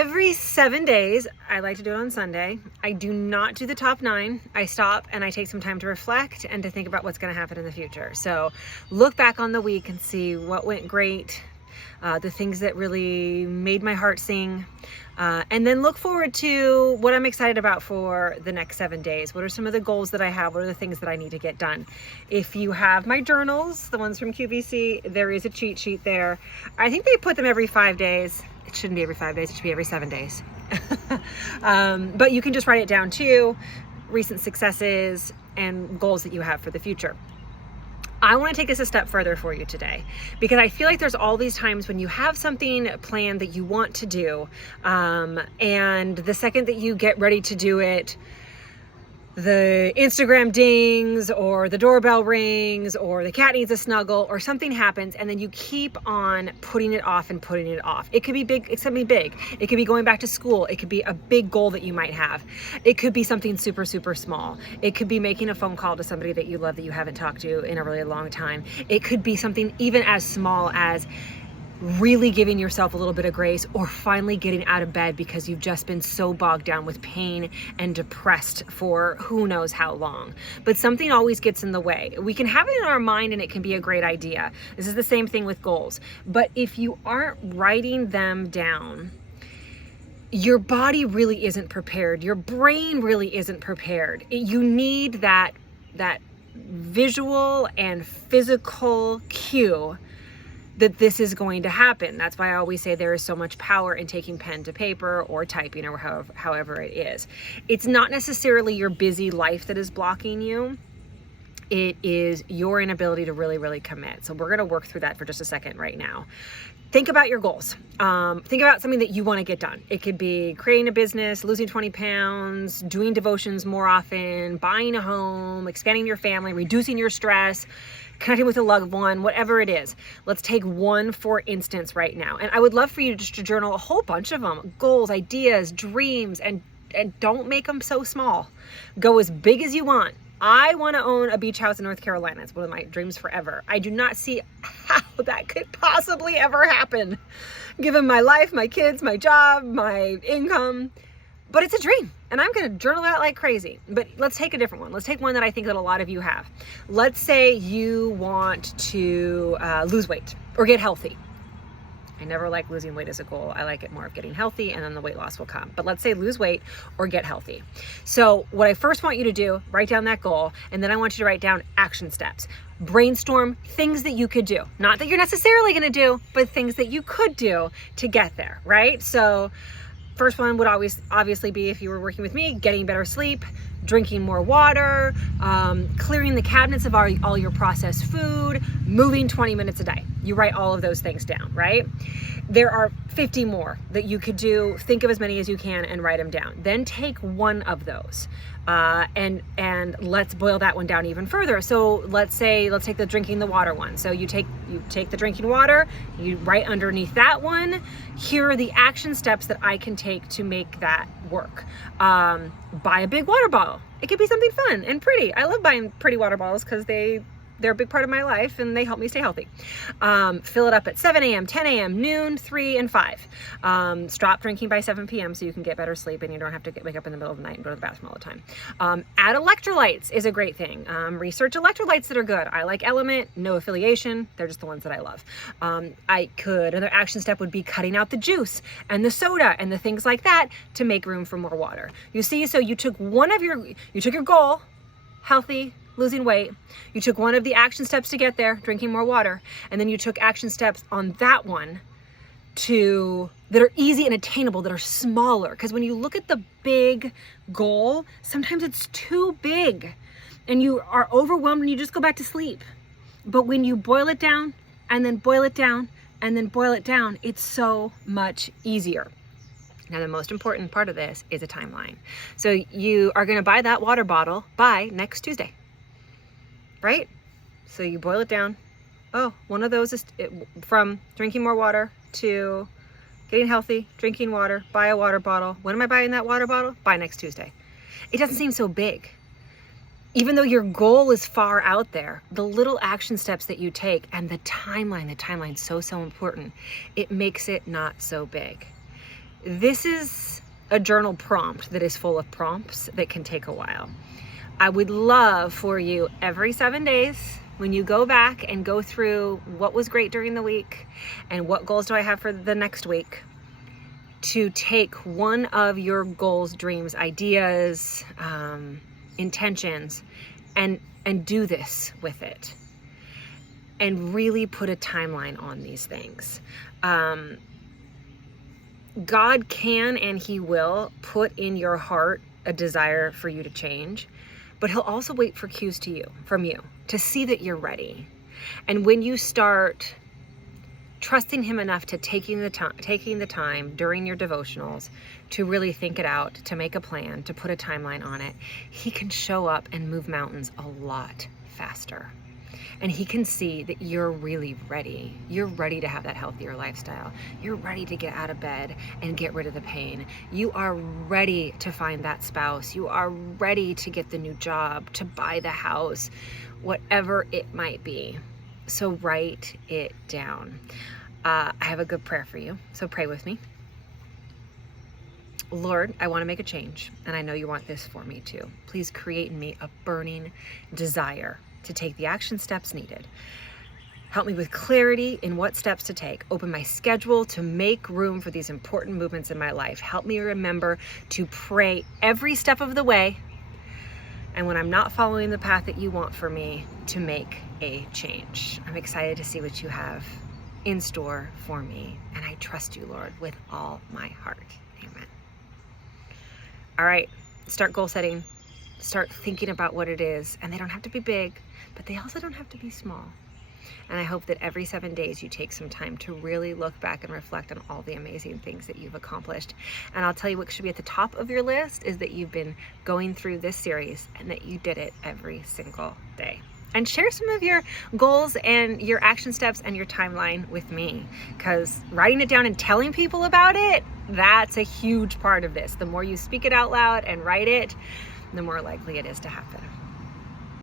Every 7 days, I like to do it on Sunday. I do not do the top 9. I stop and I take some time to reflect and to think about what's going to happen in the future. So look back on the week and see what went great, the things that really made my heart sing, and then look forward to what I'm excited about for the next 7 days. What are some of the goals that I have? What are the things that I need to get done? If you have my journals, the ones from QVC, there is a cheat sheet there. I think they put them every 5 days. It shouldn't be every 5 days, it should be every 7 days. But you can just write it down too, recent successes and goals that you have for the future. I want to take this a step further for you today, because I feel like there's all these times when you have something planned that you want to do, and the second that you get ready to do it, the Instagram dings or the doorbell rings or the cat needs a snuggle or something happens, and then you keep on putting it off and putting it off. It could be big, it's something big. It could be going back to school. It could be a big goal that you might have. It could be something super, super small. It could be making a phone call to somebody that you love that you haven't talked to in a really long time. It could be something even as small as really giving yourself a little bit of grace, or finally getting out of bed because you've just been so bogged down with pain and depressed for who knows how long. But something always gets in the way. We can have it in our mind and it can be a great idea. This is the same thing with goals. But if you aren't writing them down, your body really isn't prepared. Your brain really isn't prepared. You need that visual and physical cue that this is going to happen. That's why I always say there is so much power in taking pen to paper or typing or however it is. It's not necessarily your busy life that is blocking you. It is your inability to really, really commit. So we're going to work through that for just a second right now. Think about your goals. Think about something that you want to get done. It could be creating a business, losing 20 pounds, doing devotions more often, buying a home, expanding your family, reducing your stress, connecting with a loved one, whatever it is. Let's take one for instance right now. And I would love for you just to journal a whole bunch of them, goals, ideas, dreams, and don't make them so small. Go as big as you want. I want to own a beach house in North Carolina. It's one of my dreams forever. I do not see how that could possibly ever happen, given my life, my kids, my job, my income. But it's a dream, and I'm going to journal out like crazy. But let's take a different one. Let's take one that I think that a lot of you have. Let's say you want to lose weight or get healthy. I never like losing weight as a goal. I like it more of getting healthy, and then the weight loss will come. But let's say lose weight or get healthy. So what I first want you to do, write down that goal, and then I want you to write down action steps. Brainstorm things that you could do. Not that you're necessarily going to do, but things that you could do to get there, right? So first one would always obviously be, if you were working with me, getting better sleep, drinking more water, clearing the cabinets of all your processed food, moving 20 minutes a day. You write all of those things down, right? There are 50 more that you could do. Think of as many as you can and write them down. Then take one of those and let's boil that one down even further. So let's take the drinking the water one. So you take the drinking water, you write underneath that one, here are the action steps that I can take to make that work. Buy a big water bottle. It could be something fun and pretty. I love buying pretty water bottles because they're a big part of my life and they help me stay healthy. Fill it up at 7 a.m., 10 a.m., noon, 3, and 5. Stop drinking by 7 p.m. so you can get better sleep and you don't have to wake up in the middle of the night and go to the bathroom all the time. Add electrolytes is a great thing. Research electrolytes that are good. I like Element, no affiliation. They're just the ones that I love. Another action step would be cutting out the juice and the soda and the things like that to make room for more water. You see, so you took your goal, healthy, losing weight. You took one of the action steps to get there, drinking more water, and then you took action steps on that one that are easy and attainable, that are smaller. Because when you look at the big goal, sometimes it's too big and you are overwhelmed and you just go back to sleep. But when you boil it down and then boil it down and then boil it down, it's so much easier. Now, the most important part of this is a timeline. So you are going to buy that water bottle by next Tuesday. Right? So you boil it down. Oh, one of those is from drinking more water to getting healthy, drinking water, buy a water bottle. When am I buying that water bottle? By next Tuesday. It doesn't seem so big. Even though your goal is far out there, the little action steps that you take and the timeline's so important. It makes it not so big. This is a journal prompt that is full of prompts that can take a while. I would love for you every 7 days, when you go back and go through what was great during the week and what goals do I have for the next week, to take one of your goals, dreams, ideas, intentions, and do this with it. And really put a timeline on these things. God can and He will put in your heart a desire for you to change, but He'll also wait for cues from you to see that you're ready. And when you start trusting Him enough to taking the time during your devotionals to really think it out, to make a plan, to put a timeline on it, He can show up and move mountains a lot faster. And He can see that you're really ready. You're ready to have that healthier lifestyle. You're ready to get out of bed and get rid of the pain. You are ready to find that spouse. You are ready to get the new job, to buy the house, whatever it might be. So write it down. I have a good prayer for you, so pray with me. Lord, I want to make a change, and I know you want this for me too. Please create in me a burning desire to take the action steps needed. Help me with clarity in what steps to take. Open my schedule to make room for these important movements in my life. Help me remember to pray every step of the way, and when I'm not following the path that you want for me, to make a change. I'm excited to see what you have in store for me, and I trust you, Lord, with all my heart. Amen. All right, start goal setting. Start thinking about what it is, and they don't have to be big, but they also don't have to be small. And I hope that every 7 days you take some time to really look back and reflect on all the amazing things that you've accomplished. And I'll tell you what should be at the top of your list is that you've been going through this series and that you did it every single day. And share some of your goals and your action steps and your timeline with me, because writing it down and telling people about it, that's a huge part of this. The more you speak it out loud and write it, the more likely it is to happen.